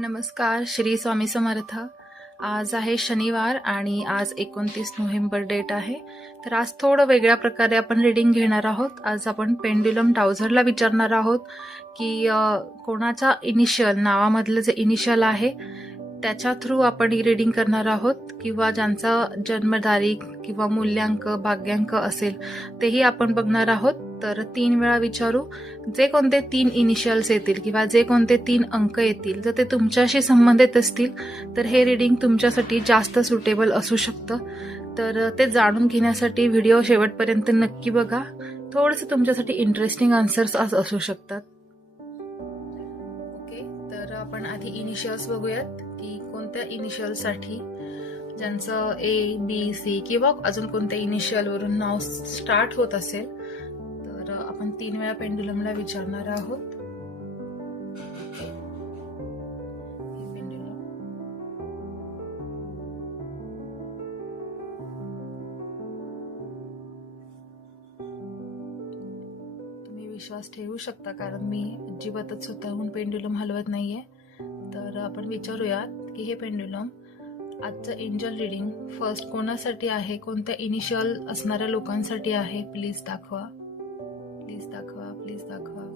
नमस्कार. श्री स्वामी समर्थ. आज आहे शनिवार आणि आज 29 नोव्हेंबर डेट आहे. तर आज थोडं वेगळ्या प्रकारे आपण रीडिंग घेणार आहोत. आज आपण पेंड्युलम टाउझरला विचारणार आहोत की कोणाच्या इनिशियल नावामधलं जे इनिशियल आहे त्याच्या थ्रू आपण ही रीडिंग करणार आहोत किंवा ज्यांचा जन्मतारीख किंवा मूल्यांक भाग्यांक असेल तेही आपण बघणार आहोत. तर 3 वेळा विचारू. जे कोणते 3 इनिशियल्स येतील किंवा जे कोणते 3 अंक येतील जर ते तुमच्याशी संबंधित असतील तर हे रीडिंग तुमच्यासाठी जास्त सुटेबल असू शकतं. तर ते जाणून घेण्यासाठी व्हिडिओ शेवटपर्यंत नक्की बघा. थोडंसं तुमच्यासाठी इंटरेस्टिंग आन्सर्स आज असू शकतात. ओके, तर आपण आधी इनिशियल्स बघूयात की कोणत्या इनिशियलसाठी ज्यांचं A, B, C किंवा अजून कोणत्या इनिशियलवरून नाव स्टार्ट होत असेल तर आपण 3 वेळा पेंड्युलमला विचारणार आहोत. तुम्ही विश्वास ठेवू शकता कारण मी अजिबातच स्वतःहून पेंड्युलम हलवत नाहीये. तर आपण विचारूयात की हे पेंड्युलम आजचं एंजल रीडिंग फर्स्ट कोणासाठी आहे, कोणत्या इनिशियल असणाऱ्या लोकांसाठी आहे. प्लीज दाखवा, प्लीज दाखवा, प्लीज दाखवा.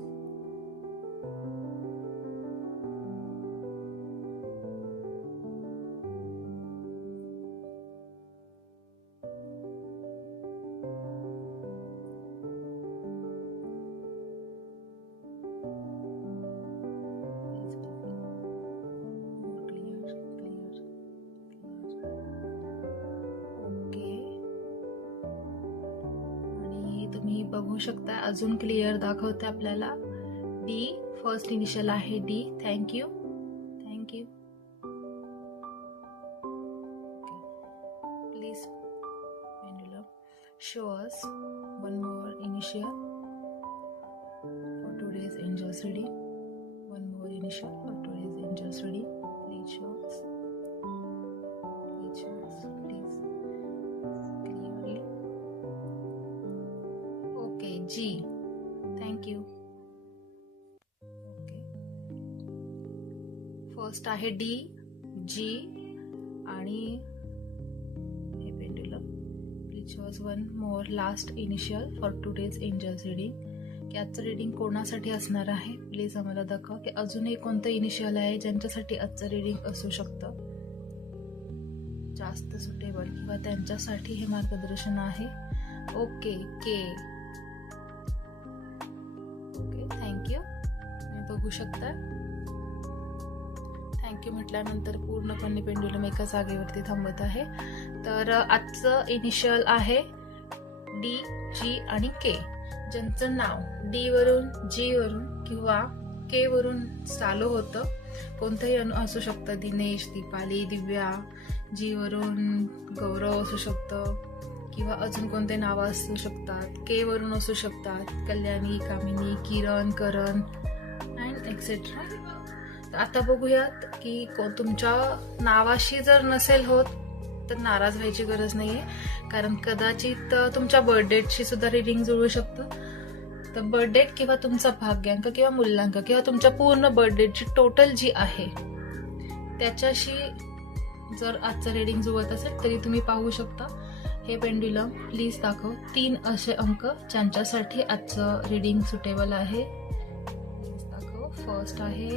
तुम्ही बघू शकता अजून क्लिअर दाखवते आपल्याला. डी फर्स्ट इनिशियल आहे. D. Thank you, thank you. Please pendulum show us one more initial for today's angels reading. One more initial for today's angels reading. Please show us, please show us, please. G. Thank you. Okay, first आहे D, G आणि हे pendulum. Please show us one more last initial for today's angels reading. की आजचं reading कोणासाठी असणार आहे please आम्हाला दाखवा की अजूनही कोणतं इनिशियल आहे ज्यांच्यासाठी आजचं रीडिंग असू शकतं जास्त सुटेबल किंवा त्यांच्यासाठी हे मार्गदर्शन आहे. Okay, K. Okay, thank you. तुम्ही बघू शकता. थँक्यू म्हटल्यानंतर पूर्णपणे पेंड्युलम एका जागेवरती थांबत आहे. तर आजचं इनिशियल आहे डी, जी आणि के. ज्यांचं नाव डी वरून, जी वरून किंवा के वरून चालू होतं. कोणतंही असू शकतं. दिनेश, दीपाली, दिव्या. जी वरून गौरव असू शकतं किंवा अजून कोणते नावं असू शकतात. के वरून असू शकतात. कल्याणी, कामिनी, किरण, करण अँड एक्सेट्रा. आता बघूयात की तुमच्या नावाशी जर नसेल होत तर नाराज व्हायची गरज नाहीये कारण कदाचित तुमच्या बर्थडेटशी सुद्धा रीडिंग जुळू शकतं. तर बर्थडेट किंवा तुमचा भाग्यांक किंवा मूल्यांक किंवा तुमच्या पूर्ण बर्थडेटची टोटल जी आहे त्याच्याशी जर आजचं रीडिंग जुळत असेल तरी तुम्ही पाहू शकता. हे पेंड्युलम प्लीज दाखव 3 असे अंक ज्यांच्यासाठी आजचं रीडिंग सुटेबल आहे. प्लीज दाखव. फर्स्ट आहे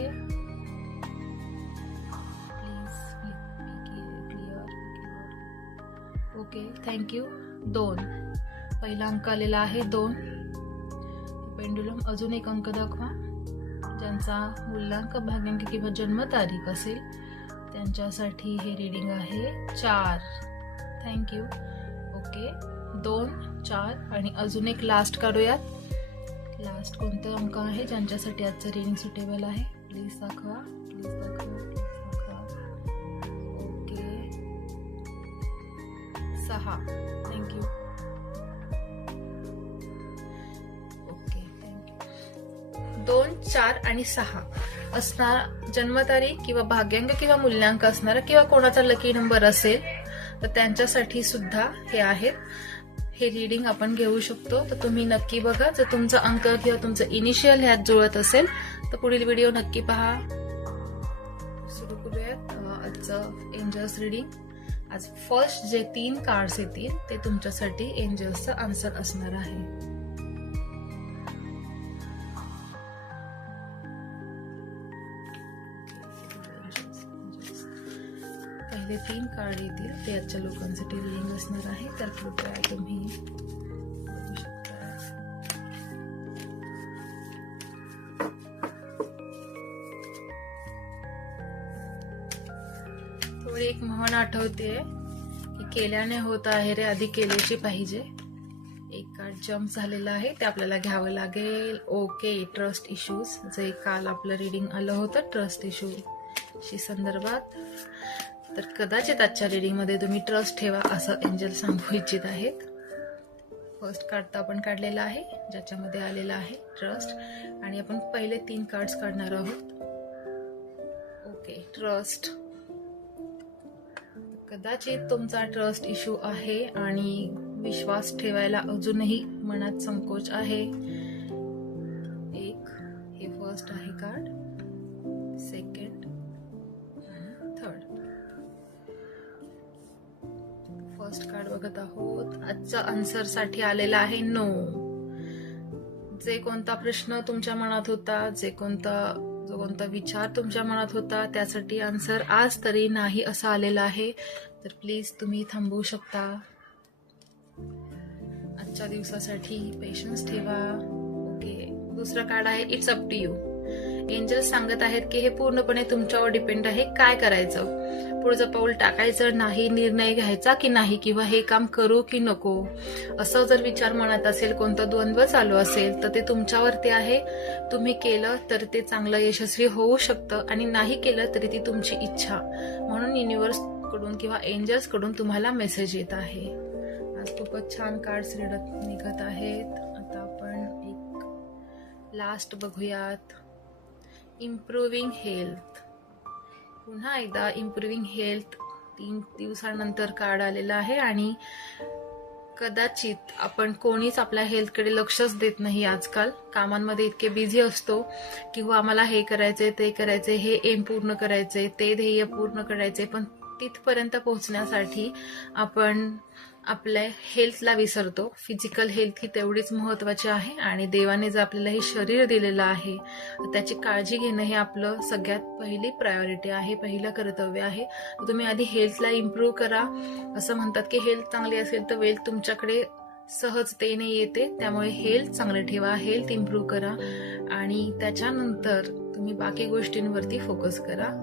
क्लिअर. Okay, thank you. 2 पहिला अंक आलेला आहे 2. पेंड्युलम अजून एक अंक दाखवा ज्यांचा मूल्यांक भाग्यांक किंवा जन्मतारीख असेल त्यांच्यासाठी हे रीडिंग आहे 4. थँक्यू. ओके, 2, 4 आणि अजून एक लास्ट काढूयात. लास्ट कोणता अंक आहे ज्यांच्यासाठी आजचं रीडिंग सुटेबल आहे प्लीज दाखवा, प्लीज दाखवा, प्लीज दाखवा. ओके, 6. थँक्यू. Okay, thank you. 2, 4 आणि 6 असणार जन्मतारीख किंवा भाग्यांक किंवा मूल्यांक असणारा किंवा कोणाचा लकी नंबर असेल तर त्यांच्यासाठी सुद्धा हे आहेत. हे रीडिंग आपण घेऊ शकतो. तर तुम्ही नक्की बघा. जर तुमचा अंक किंवा तुमचं इनिशियल ह्यात जुळत असेल तर पुढील व्हिडिओ नक्की पहा. बघूयात आजचं एंजल्स रीडिंग. आज फर्स्ट जे 3 कार्ड्स येतील ते तुमच्यासाठी एंजल्सचं आन्सर असणार आहे. पहिले 3 कार्ड येतील ते आजच्या लोकांसाठी रीडिंग असणार आहे. तर कृपया तुम्ही बघू शकता. थोडी एक म्हण आठवते की केल्याने होत आहे रे, आधी केल्याची पाहिजे. एक कार्ड जम्प झालेलं आहे ते आपल्याला घ्यावं लागेल. ओके, ट्रस्ट इश्यूज, जे काल आपलं रीडिंग आलं होतं ट्रस्ट इश्यूशी संदर्भात. तर कदाचित आजच्या रीडिंग मध्ये तुम्ही ट्रस्ट ठेवा असं एंजल सांगू इच्छित आहेत. फर्स्ट कार्ड तर आपण काढलेला आहे ज्याच्यामध्ये आलेला आहे ट्रस्ट, आणि आपण पहिले 3 कार्ड्स काढणार आहोत. Okay, trust. कदाचित तुमचा ट्रस्ट इश्यू आहे आणि विश्वास ठेवायला अजूनही मनात संकोच आहे. एक हे फर्स्ट आहे कार्ड, सेकंड आणि थर्ड. फर्स्ट कार्ड बघत आहोत. आजचा आन्सर साठी आलेला आहे नो. जे कोणता प्रश्न तुमच्या मनात होता, जो कोणता विचार तुमच्या मनात होता, त्यासाठी आन्सर आज तरी नाही असं आलेलं आहे. तर प्लीज तुम्ही थांबवू शकता. आजच्या दिवसासाठी पेशन्स ठेवा. ओके, दुसरं कार्ड आहे it's up to you. Angels सांगत आहेत की हे पूर्णपणे तुमच्यावर डिपेंड आहे. काय करायचं, पुढचं पाऊल टाकायचं नाही, निर्णय घ्यायचा की नाही, किंवा हे काम करू की नको, असं जर विचार मनात असेल, कोणता द्वंद्व चालू असेल, तर ते तुमच्यावरती आहे. तुम्ही केलं तर ते चांगलं यशस्वी होऊ शकतं आणि नाही केलं तरी ती तुमची इच्छा. म्हणून युनिव्हर्स कडून किंवा एंजल्स कडून तुम्हाला मेसेज येत आहे. आज खूपच छान कार्ड्स निघत आहेत. आता आपण एक लास्ट बघूयात. Improving health. पुन्हा एकदा इम्प्रूव्हिंग हेल्थ 3 दिवसानंतर कार्ड आलेला आहे. आणि कदाचित आपण कोणीच आपल्या हेल्थकडे लक्षच देत नाही आजकाल. कामांमध्ये इतके बिझी असतो किंवा आम्हाला हे करायचंय, ते करायचंय, हे एम पूर्ण करायचंय, ते ध्येय पूर्ण करायचंय, पण तिथपर्यंत पोहोचण्यासाठी आपण आपल्या हेल्थला विसरतो. फिजिकल हेल्थ ही तेवढीच महत्वाची आहे आणि देवाने जे आपल्याला हे शरीर दिलेलं आहे त्याची काळजी घेणं हे आपलं सगळ्यात पहिली प्रायोरिटी आहे, पहिलं कर्तव्य आहे. तुम्ही आधी हेल्थला इम्प्रूव्ह करा. असं म्हणतात की हेल्थ चांगली असेल तर वेल्थ तुमच्याकडे सहजतेने येते. त्यामुळे हेल्थ चांगलं ठेवा, हेल्थ इम्प्रूव्ह करा आणि त्याच्यानंतर तुम्ही बाकी गोष्टींवरती फोकस करा.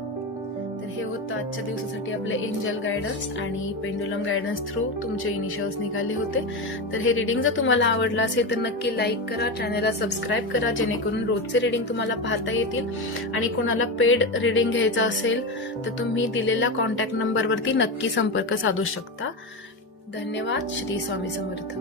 तर हे होतं आजच्या दिवसासाठी आपले एंजल गायडन्स आणि पेंडुलम गायडन्स थ्रू तुमचे इनिशियल्स निघाले होते. तर हे रीडिंग जर तुम्हाला आवडलं असेल तर नक्की लाईक करा, चॅनलला सबस्क्राईब करा, जेणेकरून रोजचे रीडिंग तुम्हाला पाहता येतील. आणि कोणाला पेड रीडिंग घ्यायचं असेल तर तुम्ही दिलेल्या कॉन्टॅक्ट नंबरवरती नक्की संपर्क साधू शकता. धन्यवाद. श्री स्वामी समर्थ.